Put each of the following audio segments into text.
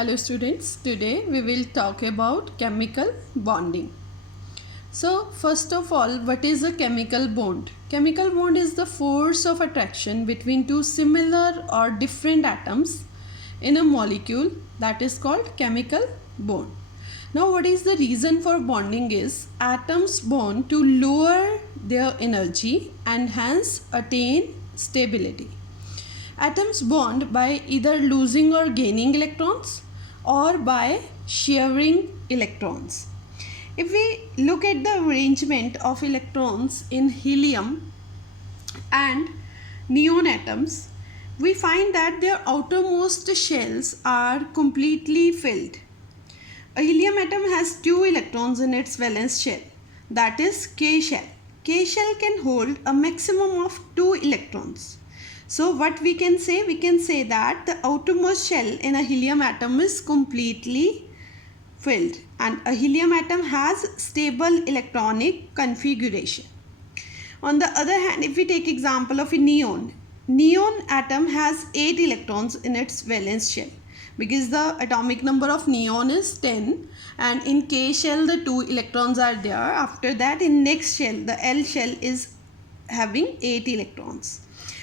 Hello students, today we will talk about chemical bonding. So first of all, what is a chemical bond? Chemical bond is the force of attraction between two similar or different atoms in a molecule, that is called chemical bond. Now what is the reason for bonding is atoms bond to lower their energy and hence attain stability. Atoms bond by either losing or gaining electrons or by sharing electrons. If we look at the arrangement of electrons in helium and neon atoms, we find that their outermost shells are completely filled. A helium atom has 2 electrons in its valence shell, that is K shell. K shell can hold a maximum of 2 electrons. So what we can say? We can say that the outermost shell in a helium atom is completely filled and a helium atom has stable electronic configuration. On the other hand, if we take example of a neon atom has 8 electrons in its valence shell because the atomic number of neon is 10 and in K shell the 2 electrons are there. After that in next shell, the L shell is having 8 electrons.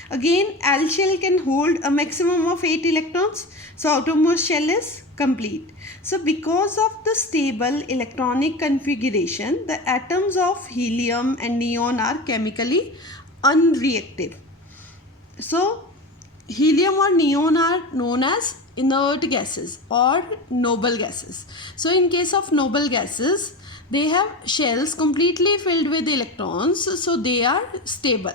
Again, L shell can hold a maximum of 8 electrons. So outermost shell is complete. So because of the stable electronic configuration, the atoms of helium and neon are chemically unreactive. So helium or neon are known as inert gases or noble gases. So in case of noble gases, they have shells completely filled with electrons, so they are stable.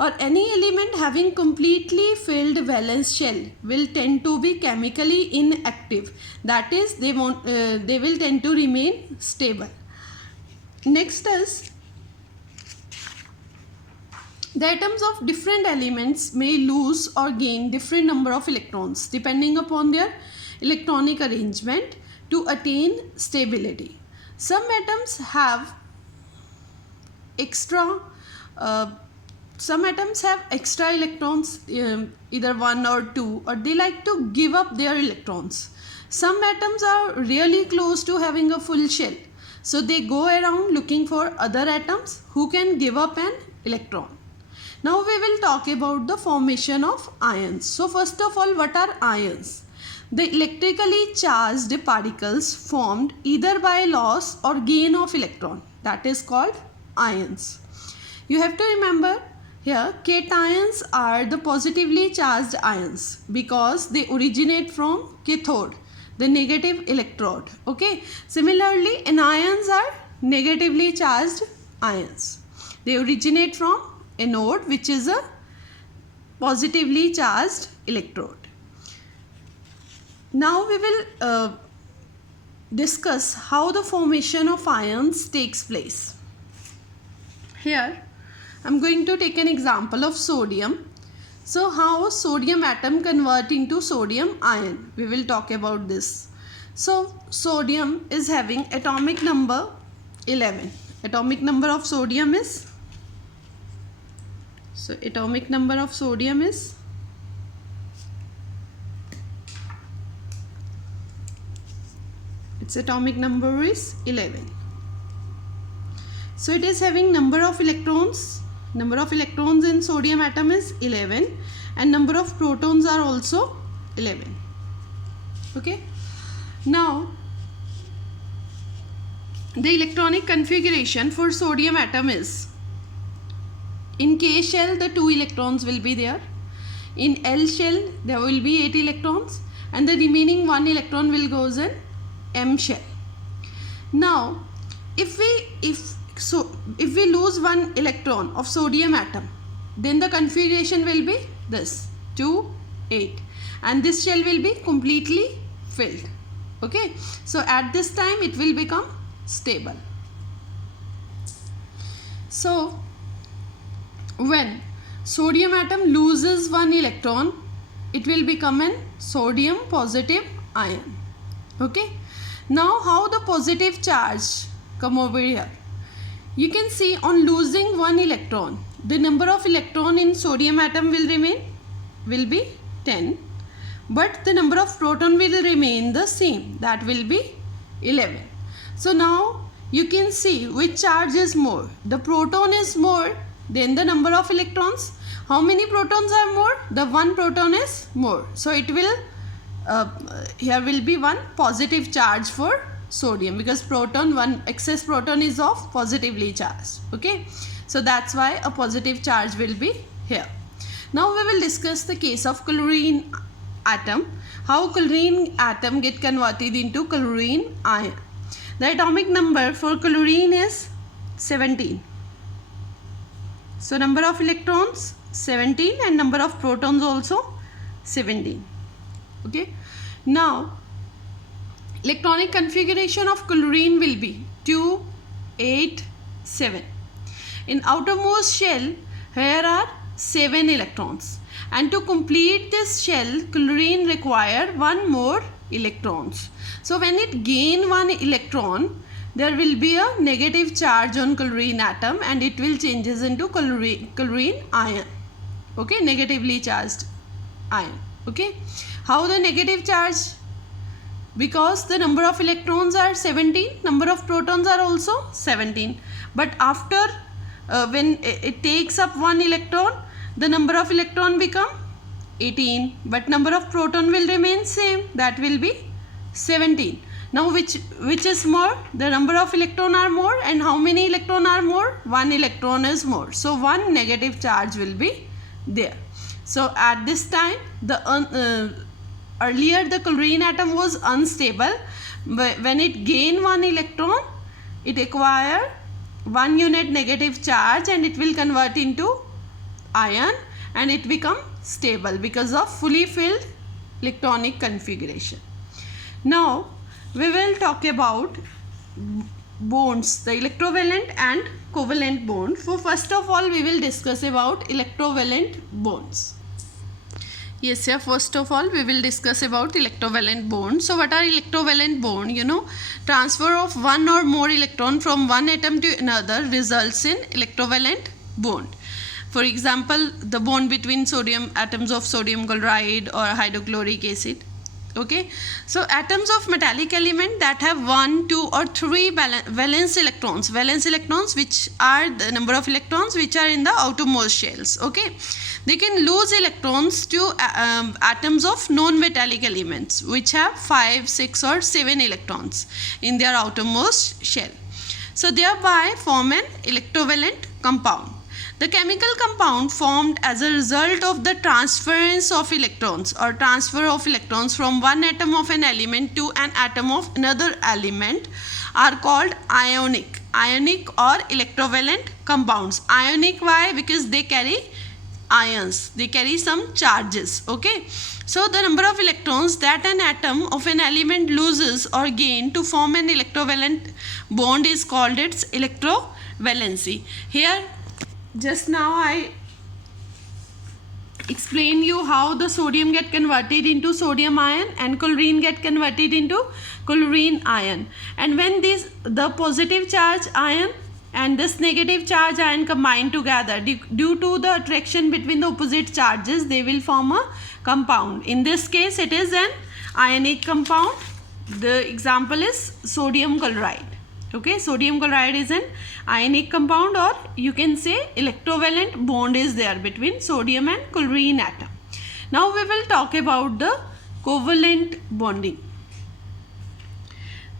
Or any element having completely filled valence shell will tend to be chemically inactive. That is, they will tend to remain stable. Next is, the atoms of different elements may lose or gain different number of electrons depending upon their electronic arrangement to attain stability. Some atoms have extra electrons, either 1 or 2, or they like to give up their electrons. Some atoms are really close to having a full shell, so they go around looking for other atoms who can give up an electron. Now we will talk about the formation of ions. So first of all, what are ions? The electrically charged particles formed either by loss or gain of electron, that is called ions. You have to remember here, cations are the positively charged ions because they originate from cathode, the negative electrode. Okay. Similarly, anions are negatively charged ions. They originate from anode, which is a positively charged electrode. Now we will discuss how the formation of ions takes place. Here I am going to take an example of sodium. So how sodium atom convert into sodium ion? We will talk about this. So sodium is having atomic number 11. Atomic number of sodium is, its atomic number is 11. So it is having number of electrons in sodium atom is 11 and number of protons are also 11. Okay. Now the electronic configuration for sodium atom is, in K shell the 2 electrons will be there. In L shell there will be 8 electrons and the remaining 1 electron will goes in M shell. Now if we lose 1 electron of sodium atom, then the configuration will be this 2, 8 and this shell will be completely filled. Okay. So at this time it will become stable. So when sodium atom loses 1 electron, it will become an sodium positive ion. Okay. Now how the positive charge come over here? You can see on losing 1 electron, the number of electron in sodium atom will be 10, but the number of proton will remain the same, that will be 11. So now you can see which charge is more. The proton is more than the number of electrons. How many protons are more? The one proton is more. So it will here will be one positive charge for sodium, because one excess proton is of positively charged. Okay, so that's why a positive charge will be here. Now we will discuss the case of chlorine atom. How chlorine atom get converted into chlorine ion. The atomic number for chlorine is 17. So number of electrons 17 and number of protons also 17. Okay. Now electronic configuration of chlorine will be 2, 8, 7. In outermost shell here are 7 electrons, and to complete this shell chlorine require one more electrons. So when it gain one electron, there will be a negative charge on chlorine atom and it will changes into chlorine ion. Okay, negatively charged ion. Okay, how the negative charge? Because the number of electrons are 17, number of protons are also 17. But after when it takes up one electron, the number of electron become 18, but number of proton will remain same, that will be 17. Now which is more? The number of electron are more, and how many electron are more? One electron is more. So one negative charge will be there. So at this time the earlier the chlorine atom was unstable. When it gain one electron, it acquire 1 unit negative charge and it will convert into ion and it become stable because of fully filled electronic configuration. Now we will talk about bonds, the electrovalent and covalent bond. So first of all we will discuss about electrovalent bonds. Yes, yeah, first of all we will discuss about electrovalent bonds. So what are electrovalent bond? You know, transfer of one or more electron from one atom to another results in electrovalent bond. For example, the bond between atoms of sodium chloride or hydrochloric acid. Okay, so atoms of metallic element that have 1, 2 or 3 valence electrons which are the number of electrons which are in the outermost shells. Okay, they can lose electrons to atoms of non-metallic elements which have 5, 6 or 7 electrons in their outermost shell. So thereby form an electrovalent compound. The chemical compound formed as a result of the transference of electrons or transfer of electrons from one atom of an element to an atom of another element are called ionic or electrovalent compounds. Ionic, why? Because they carry ions, they carry some charges. Okay, so the number of electrons that an atom of an element loses or gain to form an electrovalent bond is called its electrovalency. Here just now I explain you how the sodium get converted into sodium ion and chlorine get converted into chlorine ion, and when the positive charge ion and this negative charge ion combine together due to the attraction between the opposite charges, they will form a compound. In this case it is an ionic compound. The example is sodium chloride. Okay, sodium chloride is an ionic compound, or you can say electrovalent bond is there between sodium and chlorine atom. Now we will talk about the covalent bonding.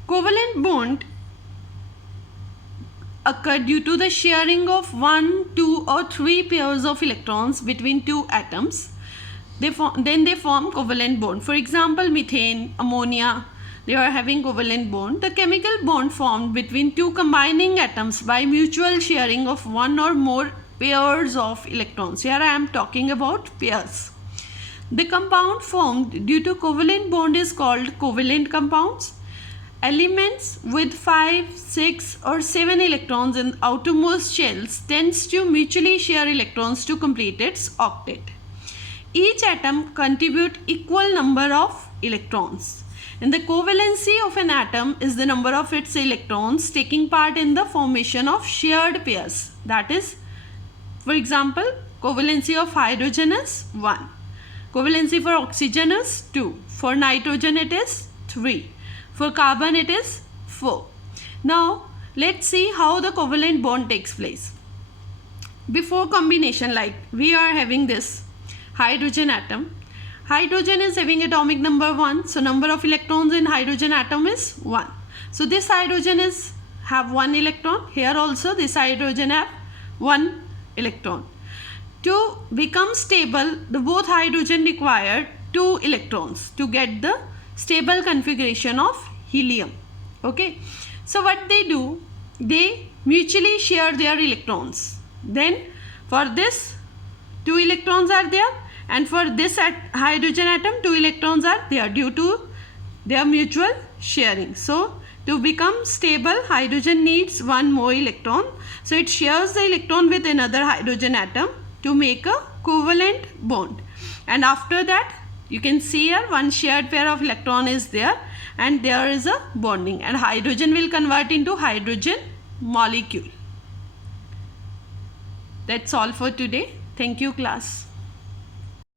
Covalent bond occur due to the sharing of 1, 2 or 3 pairs of electrons between two atoms. Then they form covalent bond. For example, methane, ammonia, they are having covalent bond. The chemical bond formed between two combining atoms by mutual sharing of one or more pairs of electrons. Here I am talking about pairs. The compound formed due to covalent bond is called covalent compounds. Elements with 5, 6 or 7 electrons in outermost shells tends to mutually share electrons to complete its octet. Each atom contributes equal number of electrons. And the covalency of an atom is the number of its electrons taking part in the formation of shared pairs. That is, for example, covalency of hydrogen is 1. Covalency for oxygen is 2. For nitrogen it is 3. For carbon it is 4. Now let's see how the covalent bond takes place. Before combination, like we are having this hydrogen atom. Hydrogen is having atomic number 1. So number of electrons in hydrogen atom is 1. So this hydrogen have 1 electron. Here also this hydrogen have 1 electron. To become stable, the both hydrogen require 2 electrons to get the stable configuration of helium. Okay. So what they do, they mutually share their electrons. Then for this 2 electrons are there, and for this hydrogen atom 2 electrons are there due to their mutual sharing. So to become stable, hydrogen needs 1 more electron. So it shares the electron with another hydrogen atom to make a covalent bond. And after that, you can see here 1 shared pair of electron is there, and there is a bonding, and hydrogen will convert into hydrogen molecule. That's all for today. Thank you, class.